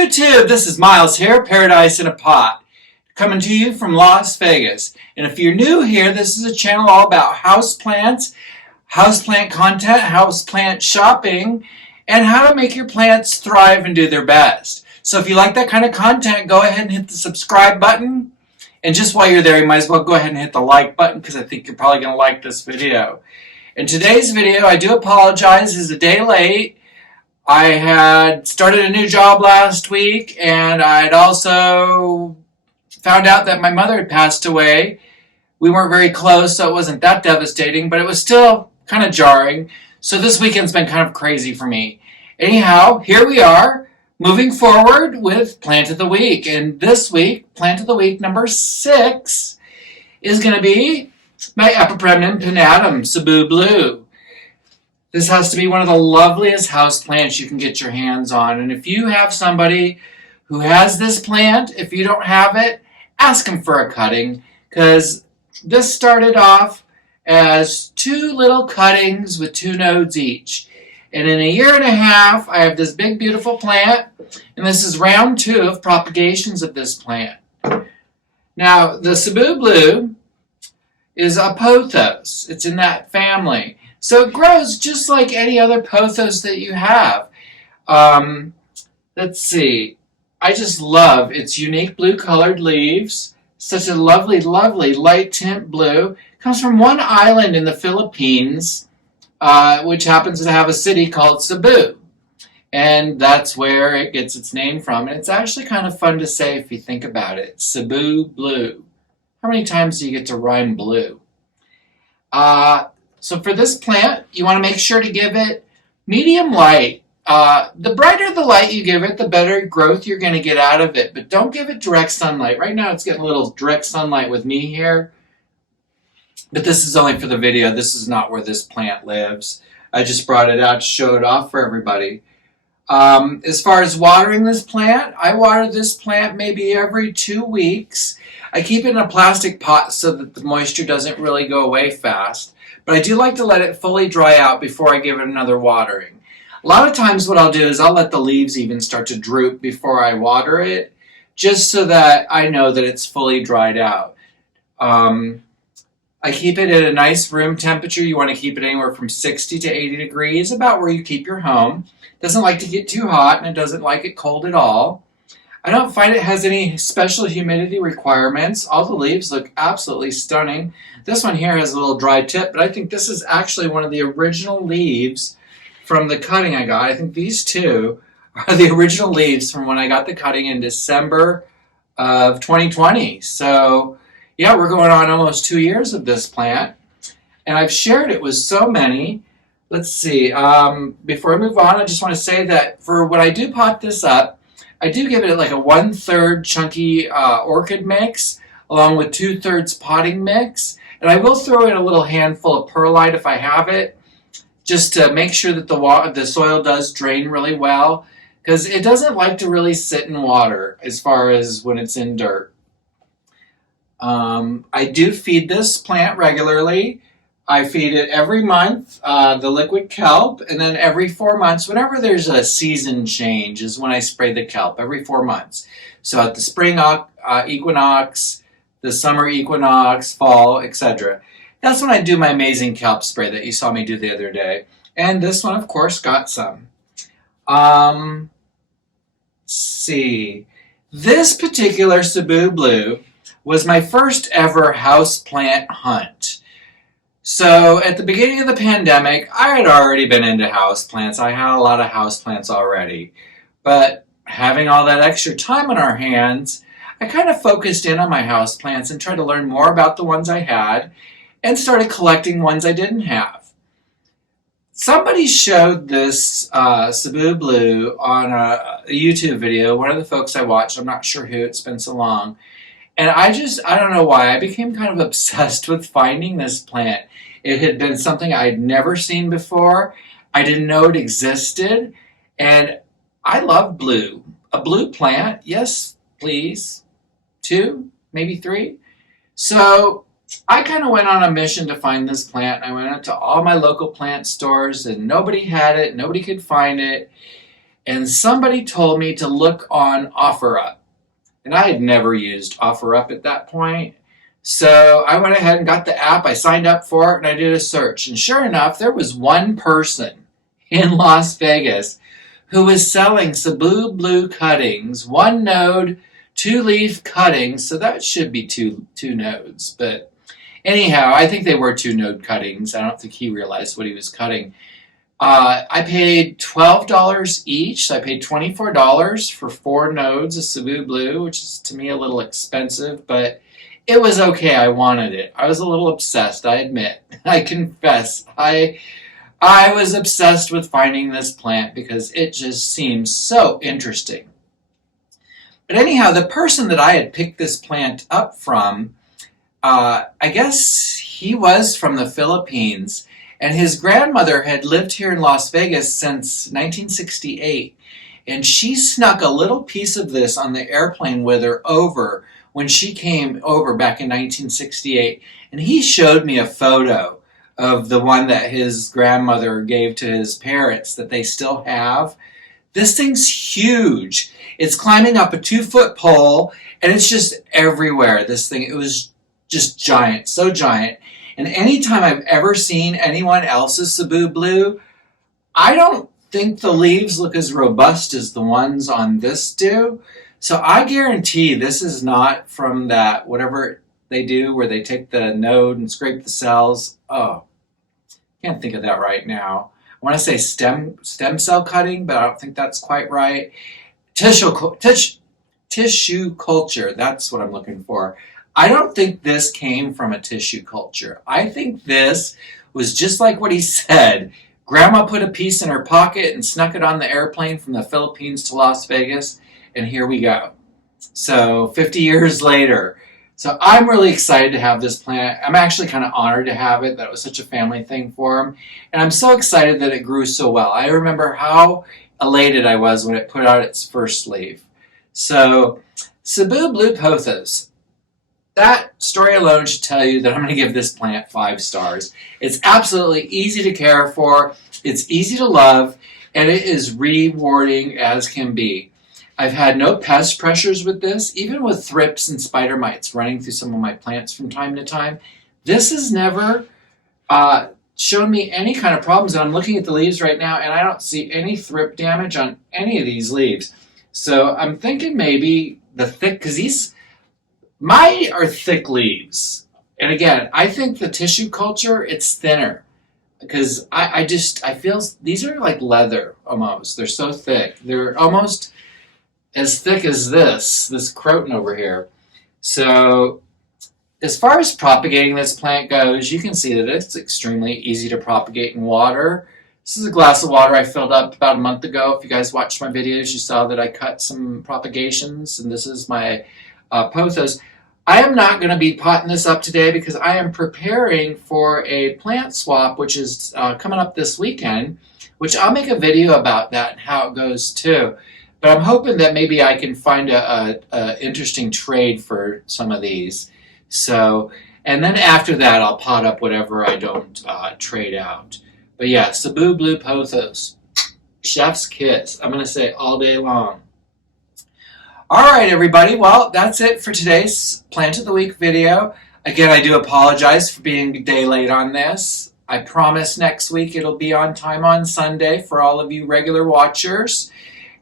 YouTube, this is Miles here, Paradise in a Pot, coming to you from Las Vegas. And if you're new here, this is a channel all about houseplants, houseplant content, houseplant shopping, and how to make your plants thrive and do their best. So if you like that kind of content, go ahead and hit the subscribe button. And just while you're there, you might as well go ahead and hit the like button because I think you're probably going to like this video. In today's video, I do apologize, is a day late. I had started a new job last week, and I'd also found out that my mother had passed away. We weren't very close, so it wasn't that devastating, but it was still kind of jarring. So this weekend's been kind of crazy for me. Anyhow, here we are, moving forward with Plant of the Week. And this week, Plant of the Week number 6 is going to be my Epipremnum pindatum, Cebu Blue. This has to be one of the loveliest house plants you can get your hands on. And if you have somebody who has this plant, if you don't have it, ask them for a cutting. Because this started off as 2 little cuttings with 2 nodes each. And in a year and a half, I have this big, beautiful plant. And this is round 2 of propagations of this plant. Now, the Cebu Blue is a pothos. It's in that family. So it grows just like any other pothos that you have. Let's see. I just love its unique blue-colored leaves. Such a lovely, lovely light tint blue. Comes from one island in the Philippines, which happens to have a city called Cebu. And that's where it gets its name from. And it's actually kind of fun to say if you think about it. Cebu Blue. How many times do you get to rhyme blue? So for this plant, you want to make sure to give it medium light. The brighter the light you give it, the better growth you're going to get out of it. But don't give it direct sunlight. Right now it's getting a little direct sunlight with me here. But this is only for the video. This is not where this plant lives. I just brought it out to show it off for everybody. As far as watering this plant, I water this plant maybe every 2 weeks. I keep it in a plastic pot so that the moisture doesn't really go away fast. But I do like to let it fully dry out before I give it another watering. A lot of times what I'll do is I'll let the leaves even start to droop before I water it, just so that I know that it's fully dried out. I keep it at a nice room temperature. You want to keep it anywhere from 60 to 80 degrees, about where you keep your home. It doesn't like to get too hot, and it doesn't like it cold at all. I don't find it has any special humidity requirements. All the leaves look absolutely stunning. This one here has a little dry tip, but I think this is actually one of the original leaves from the cutting I got. I think these 2 are the original leaves from when I got the cutting in December of 2020. So, yeah, we're going on almost 2 years of this plant. And I've shared it with so many. Let's see. Before I move on, I just want to say that for when I do pot this up, I do give it like a 1/3 chunky orchid mix, along with 2/3 potting mix. And I will throw in a little handful of perlite if I have it, just to make sure that the soil does drain really well, because it doesn't like to really sit in water as far as when it's in dirt. I do feed this plant regularly. I feed it every month, the liquid kelp, and then every 4 months, whenever there's a season change is when I spray the kelp, every 4 months. So at the spring equinox, the summer equinox, fall, etc. That's when I do my amazing kelp spray that you saw me do the other day. And this one, of course, got some. Let's see. This particular Cebu Blue was my first ever houseplant hunt. So at the beginning of the pandemic, I had already been into houseplants. I had a lot of houseplants already. But having all that extra time on our hands, I kind of focused in on my houseplants and tried to learn more about the ones I had and started collecting ones I didn't have. Somebody showed this Cebu Blue on a YouTube video, one of the folks I watched. I'm not sure who, it's been so long. And I don't know why, I became kind of obsessed with finding this plant. It had been something I'd never seen before. I didn't know it existed. And I love blue. A blue plant, yes, please. 2, maybe 3. So I kind of went on a mission to find this plant. I went out to all my local plant stores and nobody had it. Nobody could find it. and somebody told me to look on OfferUp. And I had never used OfferUp at that point. So I went ahead and got the app. I signed up for it and I did a search. And sure enough, there was one person in Las Vegas who was selling Cebu blue cuttings, 1 node, 2-leaf cuttings. So that should be two nodes. But anyhow, I think they were 2-node cuttings. I don't think he realized what he was cutting. I paid $12 each. So I paid $24 for 4 nodes of Cebu blue, which is to me a little expensive, but it was okay. I wanted it. I was a little obsessed, I admit. I confess. I was obsessed with finding this plant because it just seems so interesting. But anyhow, the person that I had picked this plant up from, I guess he was from the Philippines, and his grandmother had lived here in Las Vegas since 1968, and she snuck a little piece of this on the airplane with her over when she came over back in 1968, and he showed me a photo of the one that his grandmother gave to his parents that they still have. This thing's huge. It's climbing up a 2-foot pole, and it's just everywhere. This thing, it was just giant, so giant. And anytime I've ever seen anyone else's Cebu blue, I don't think the leaves look as robust as the ones on this do. So I guarantee this is not from that, whatever they do where they take the node and scrape the cells. Oh, can't think of that right now. I want to say stem cell cutting, but I don't think that's quite right. Tissue culture, that's what I'm looking for. I don't think this came from a tissue culture. I think this was just like what he said. Grandma put a piece in her pocket and snuck it on the airplane from the Philippines to Las Vegas, and here we go. So 50 years later. So I'm really excited to have this plant. I'm actually kind of honored to have it, that it was such a family thing for him. And I'm so excited that it grew so well. I remember how elated I was when it put out its first leaf. So Cebu blue pothos. That story alone should tell you that I'm going to give this plant 5 stars. It's absolutely easy to care for, it's easy to love, and it is rewarding as can be. I've had no pest pressures with this, even with thrips and spider mites running through some of my plants from time to time. This has never shown me any kind of problems, and I'm looking at the leaves right now, and I don't see any thrip damage on any of these leaves. So I'm thinking maybe the thick, because mine are thick leaves. And again, I think the tissue culture, it's thinner. Because I feel these are like leather almost. They're so thick. They're almost as thick as this croton over here. So as far as propagating this plant goes, you can see that it's extremely easy to propagate in water. This is a glass of water I filled up about a month ago. If you guys watched my videos, you saw that I cut some propagations, and this is my pothos. I am not going to be potting this up today because I am preparing for a plant swap, which is coming up this weekend, which I'll make a video about that and how it goes too. But I'm hoping that maybe I can find a interesting trade for some of these. So, and then after that, I'll pot up whatever I don't trade out. But yeah, Cebu blue pothos, chef's kiss. I'm going to say all day long. All right, everybody. Well, that's it for today's Plant of the Week video. Again, I do apologize for being a day late on this. I promise next week it'll be on time on Sunday for all of you regular watchers.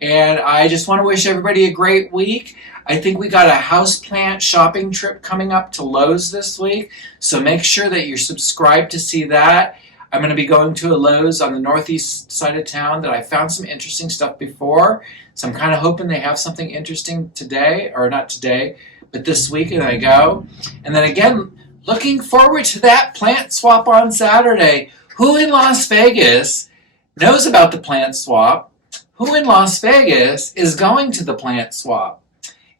And I just want to wish everybody a great week. I think we got a houseplant shopping trip coming up to Lowe's this week, so make sure that you're subscribed to see that. I'm going to be going to a Lowe's on the northeast side of town that I found some interesting stuff before, so I'm kind of hoping they have something interesting today, or not today, but this week, and I go. And then again, looking forward to that plant swap on Saturday. Who in Las Vegas knows about the plant swap? Who in Las Vegas is going to the plant swap?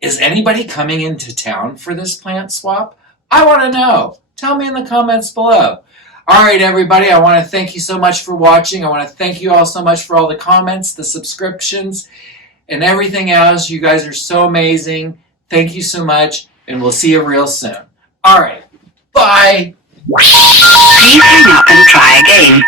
Is anybody coming into town for this plant swap? I want to know. Tell me in the comments below. All right, everybody, I want to thank you so much for watching. I want to thank you all so much for all the comments, the subscriptions, and everything else. You guys are so amazing. Thank you so much, and we'll see you real soon. All right, bye. Please hang up and try again.